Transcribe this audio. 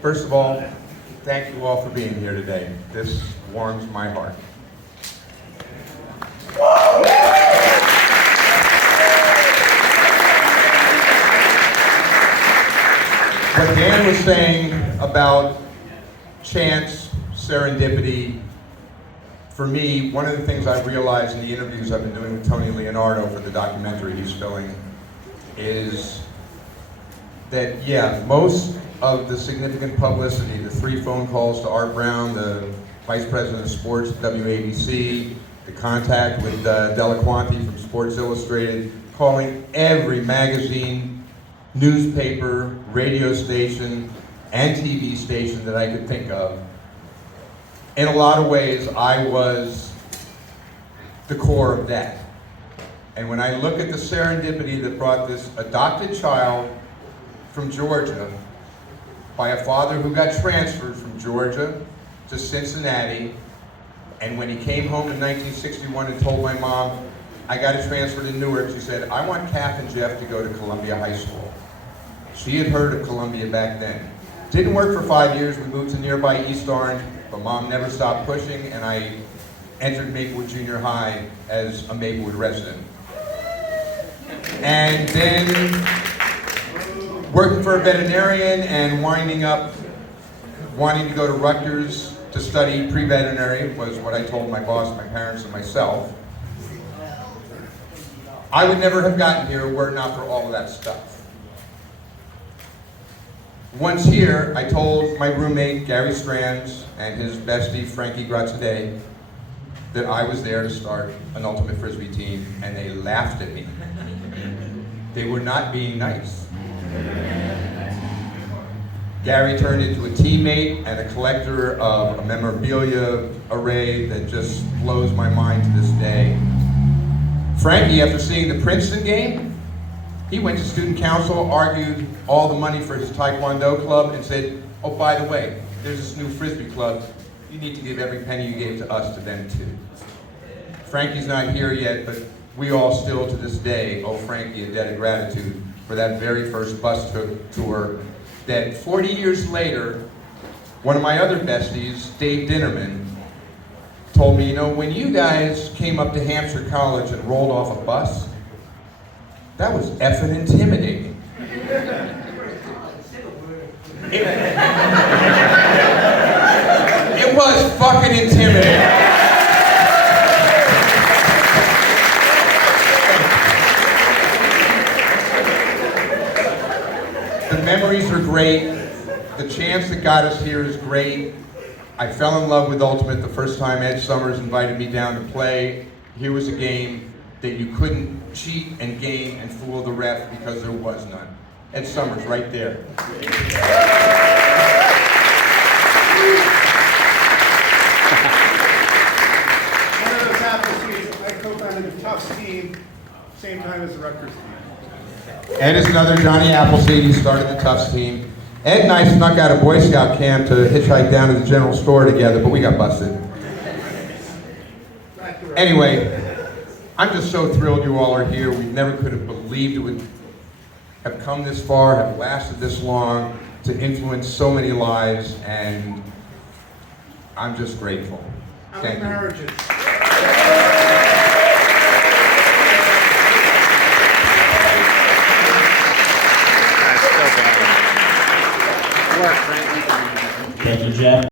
First of all, thank you all for being here today. This warms my heart. What Dan was saying about chance, serendipity, for me, one of the things I've realized in the interviews I've been doing with Tony Leonardo for the documentary he's filming is that, yeah, most of the significant publicity, the 3 phone calls to Art Brown, the Vice President of Sports at WABC, the contact with Delaquanti from Sports Illustrated, calling every magazine, newspaper, radio station, and TV station that I could think of. In a lot of ways, I was the core of that. And when I look at the serendipity that brought this adopted child from Georgia by a father who got transferred from Georgia to Cincinnati, and when he came home in 1961 and told my mom, I got to transfer to Newark, she said, I want Kath and Jeff to go to Columbia High School. She had heard of Columbia back then. Didn't work for 5 years, we moved to nearby East Orange, but Mom never stopped pushing, and I entered Maplewood Junior High as a Maplewood resident. And then working for a veterinarian and winding up wanting to go to Rutgers to study pre-veterinary was what I told my boss, my parents, and myself. I would never have gotten here were it not for all of that stuff. Once here, I told my roommate, Gary Strands, and his bestie, Frankie Gratzade, that I was there to start an ultimate Frisbee team, and they laughed at me. They were not being nice. Gary turned into a teammate and a collector of a memorabilia array that just blows my mind to this day. Frankie, after seeing the Princeton game, he went to student council, argued all the money for his Taekwondo club, and said, oh, by the way, there's this new Frisbee club. You need to give every penny you gave to us to them too. Frankie's not here yet, but we all still to this day owe Frankie a debt of gratitude for that very first bus tour that 40 years later, one of my other besties, Dave Dinnerman, told me, you know, when you guys came up to Hampshire College and rolled off a bus, that was effing intimidating. It was fucking intimidating. The memories are great. The chance that got us here is great. I fell in love with Ultimate the first time Ed Summers invited me down to play. Here was a game that you couldn't cheat and game and fool the ref because there was none. Ed Summers, right there. One of those Appleseeds, I co-founded the Tufts team, same time as the Rutgers team. Ed is another Johnny Appleseed. He started the Tufts team. Ed and I snuck out of Boy Scout camp to hitchhike down to the general store together, but we got busted. Anyway, I'm just so thrilled you all are here. We never could have believed it would have come this far, have lasted this long, to influence so many lives, and I'm just grateful. Thank you. Marriages. Thank you, Jeff.